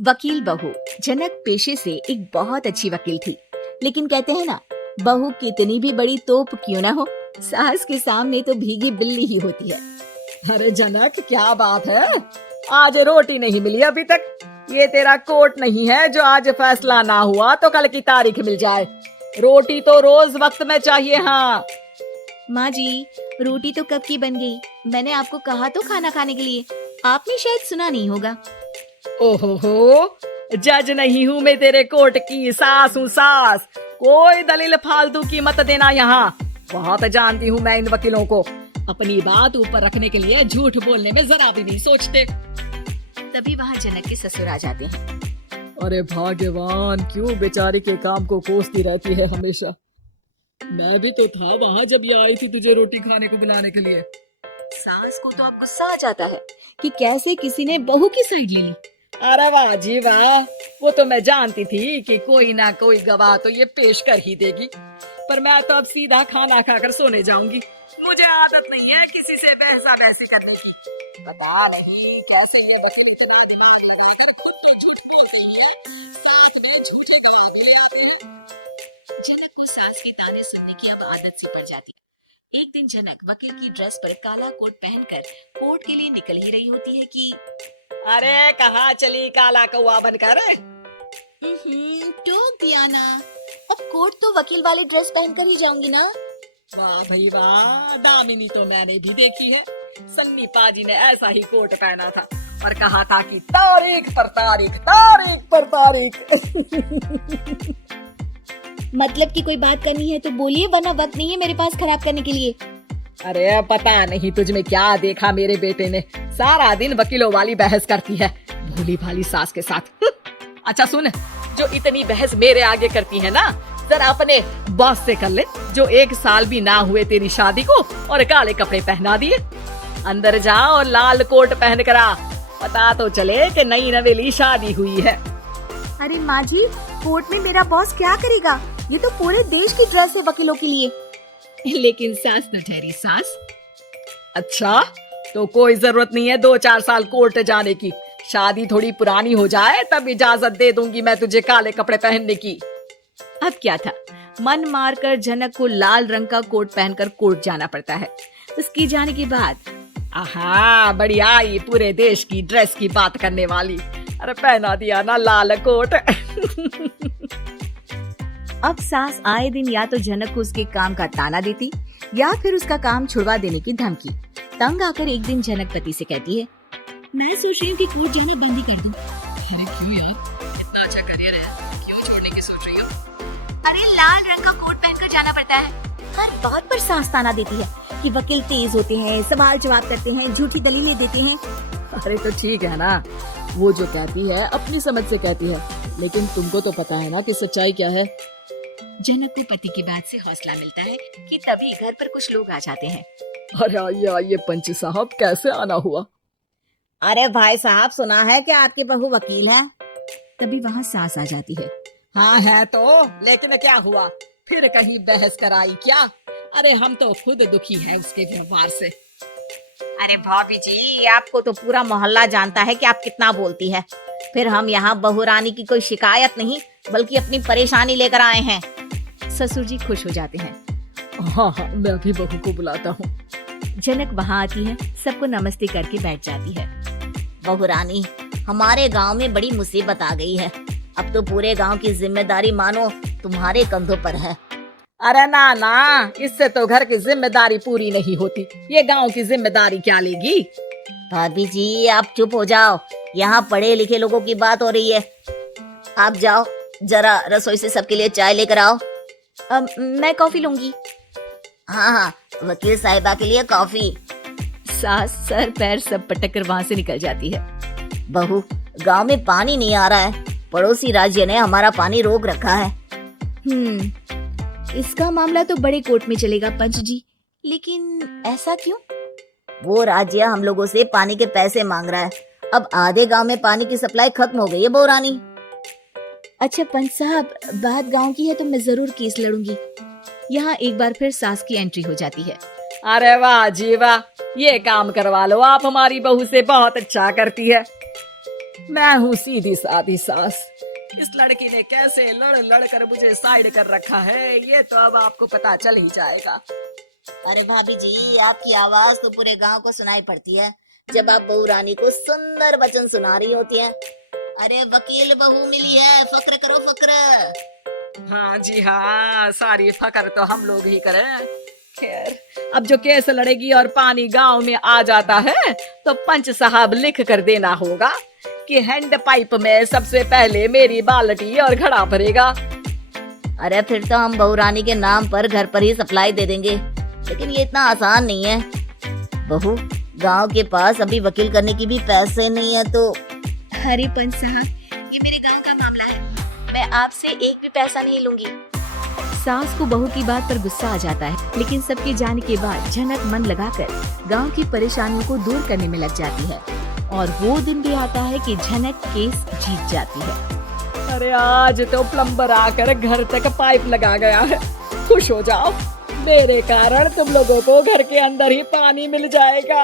वकील बहू। जनक पेशे से एक बहुत अच्छी वकील थी, लेकिन कहते हैं ना, बहू कितनी भी बड़ी तोप क्यों ना हो, सास के सामने तो भीगी बिल्ली ही होती है। अरे जनक, क्या बात है, आज रोटी नहीं मिली अभी तक। ये तेरा कोर्ट नहीं है जो आज फैसला ना हुआ तो कल की तारीख मिल जाए। रोटी तो रोज वक्त में चाहिए। हाँ माँ जी, रोटी तो कब की बन गई। मैंने आपको कहा तो खाना खाने के लिए, आपने शायद सुना नहीं होगा। ओहो, जज नहीं हूँ मैं तेरे कोर्ट की, सास हूँ सास। कोई दलील फालतू की मत देना यहाँ। बहुत जानती हूँ मैं इन वकीलों को, अपनी बात ऊपर रखने के लिए झूठ बोलने में जरा भी नहीं सोचते। तभी वहाँ जनक के ससुर आ जाते हैं। अरे भाग्यवान, क्यों बेचारी के काम को कोसती रहती है हमेशा। मैं भी तो था वहाँ जब ये आई थी तुझे रोटी खाने को बुलाने के लिए। सास को तो अब गुस्सा आ जाता है कि कैसे किसी ने बहू की साइड ले ली। अरे वाह जी वाह, वो तो मैं जानती थी कि कोई ना कोई गवाह तो ये पेश कर ही देगी, पर मैं तो अब सीधा खाना खाकर सोने जाऊंगी। मुझे आदत नहीं है किसी से बहसा बहसी करने की। पता नहीं कैसे ये वकील इतना दिमाग लगाकर खुद तो झूठ बोलती है, साथ में झूठे गवाह भी आते हैं। जनक को सास के ताने सुनने की अब आदत सी पड़ जाती है। एक दिन जनक वकील की ड्रेस पर काला कोट पहनकर कोर्ट के लिए निकल ही रही होती है कि अरे कहाँ चली काला कौवा बनकर? टोक दिया ना, अब कोर्ट तो वकील वाली ड्रेस पहनकर ही जाऊंगी ना। वाह भाई वाह, दामिनी तो मैंने भी देखी है। सन्नी पाजी ने ऐसा ही कोट पहना था और कहा था कि तारीख पर तारीख, तारीख पर तारीख। मतलब कि कोई बात करनी है तो बोलिए, वरना वक्त नहीं है मेरे पास खराब करने के लिए। अरे पता नहीं तुझ में क्या देखा मेरे बेटे ने, सारा दिन वकीलों वाली बहस करती है, भोली भाली सास के साथ। अच्छा सुन, जो इतनी बहस मेरे आगे करती है ना, जरा अपने बॉस से कर ले, जो 1 साल भी ना हुए तेरी शादी को और काले कपड़े पहना दिए। अंदर जा और लाल कोट पहन कर आ, पता तो चले कि नई नवेली शादी हुई है। अरे माँ जी, कोर्ट में मेरा बॉस क्या करेगा, ये तो पूरे देश की ड्रेस है वकीलों के लिए। लेकिन सास न ठहरी सास। अच्छा, तो कोई जरूरत नहीं है 2-4 साल कोर्ट जाने की, शादी थोड़ी पुरानी हो जाए तब इजाजत दे दूंगी मैं तुझे काले कपड़े पहनने की। अब क्या था, मन मारकर जनक को लाल रंग का कोट पहनकर कोर्ट जाना पड़ता है। उसकी जाने के बाद आहा, बढ़िया, ये पूरे देश की ड्रेस की बात करने वाली। अरे पहना दिया ना लाल कोट। अब सास आए दिन या तो जनक को उसके काम का ताना देती या फिर उसका काम छुड़वा देने की धमकी। तंग आकर एक दिन जनक पति से कहती है, मैं सोच रही हूँ कि कोर्ट जाना बंद ही कर दूं। अरे क्यों यार, इतना अच्छा करियर है, क्यों छोड़ने की सोच रही हो? अरे लाल रंग का कोट पहनकर जाना पड़ता है। हर बात पर सास ताना देती है कि वकील तेज होते हैं, सवाल जवाब करते हैं, झूठी दलीलें देते हैं। अरे तो ठीक है ना, वो जो कहती है अपनी समझ से कहती है, लेकिन तुमको तो पता है ना कि सच्चाई क्या है। जनक को पति की बात से हौसला मिलता है कि तभी घर पर कुछ लोग आ जाते हैं। अरे आइए पंच साहब, कैसे आना हुआ? अरे भाई साहब, सुना है कि आपकी बहू वकील है। तभी वहाँ सास आ जाती है। हाँ है तो, लेकिन क्या हुआ, फिर कहीं बहस कराई क्या? अरे हम तो खुद दुखी है उसके व्यवहार से। अरे भाभी जी, आपको तो पूरा मोहल्ला जानता है कि आप कितना बोलती है। फिर हम यहाँ बहू रानी की कोई शिकायत नहीं, बल्कि अपनी परेशानी लेकर आए हैं। ससुर जी खुश हो जाते हैं। हाँ, मैं भी बहू को बुलाता हूँ। जनक वहाँ आती है, सबको नमस्ते करके बैठ जाती है। बहू रानी, हमारे गांव में बड़ी मुसीबत आ गई है। अब तो पूरे गांव की जिम्मेदारी मानो तुम्हारे कंधों पर है। अरे ना ना, इससे तो घर की जिम्मेदारी पूरी नहीं होती, ये गांव की जिम्मेदारी क्या लेगी? भाभी जी आप चुप हो जाओ, यहाँ पढ़े लिखे लोगों की बात हो रही है। आप जाओ, जरा रसोई से सबके लिए चाय लेकर आओ। मैं कॉफी लूंगी। हाँ, वकील साहिबा के लिए कॉफी। सास सर पैर सब पटक कर वहाँ से निकल जाती है। बहू, गांव में पानी नहीं आ रहा है, पड़ोसी राज्य ने हमारा पानी रोक रखा है। इसका मामला तो बड़े कोर्ट में चलेगा पंच जी, लेकिन ऐसा क्यों? वो राज्य हम लोगों से पानी के पैसे मांग रहा है। अब आधे गांव में पानी की सप्लाई खत्म हो गई है बहू रानी। अच्छा पंच साहब, बात गांव की है तो मैं जरूर केस लड़ूंगी। यहाँ एक बार फिर सास की एंट्री हो जाती है। अरे वाह जी वाह, ये काम करवा लो आप हमारी बहू से, बहुत अच्छा करती है। मैं हूँ सीधी सादी सास। इस लड़की ने कैसे लड़ लड़ कर मुझे साइड कर रखा है, ये तो अब आपको पता चल ही जाएगा। अरे भाभी जी, आपकी आवाज तो पूरे गांव को सुनाई पड़ती है जब आप बहू रानी को सुंदर वचन सुना रही होती हैं। अरे वकील बहू मिली है, फक्र करो फक्र। हाँ जी हाँ, सारी फकर तो हम लोग ही करें। खैर, अब जो केस लड़ेगी और पानी गांव में आ जाता है तो पंच साहब लिख कर देना होगा कि हैंड पाइप में सबसे पहले मेरी बाल्टी और घड़ा भरेगा। अरे फिर तो हम बहू रानी के नाम पर घर पर ही सप्लाई दे देंगे, लेकिन ये इतना आसान नहीं है। बहू, गांव के पास अभी वकील करने की भी पैसे नहीं है तो। अरे पंच साहब, ये मेरे गांव का मामला है, मैं आपसे एक भी पैसा नहीं लूंगी। सास को बहू की बात पर गुस्सा आ जाता है, लेकिन सबके जाने के बाद झनक मन लगाकर गांव की परेशानियों को दूर करने में लग जाती है और वो दिन भी आता है कि झनक केस जीत जाती है। अरे आज तो प्लम्बर आकर घर तक पाइप लगा गया है। खुश हो जाओ, मेरे कारण तुम लोगों को घर के अंदर ही पानी मिल जाएगा।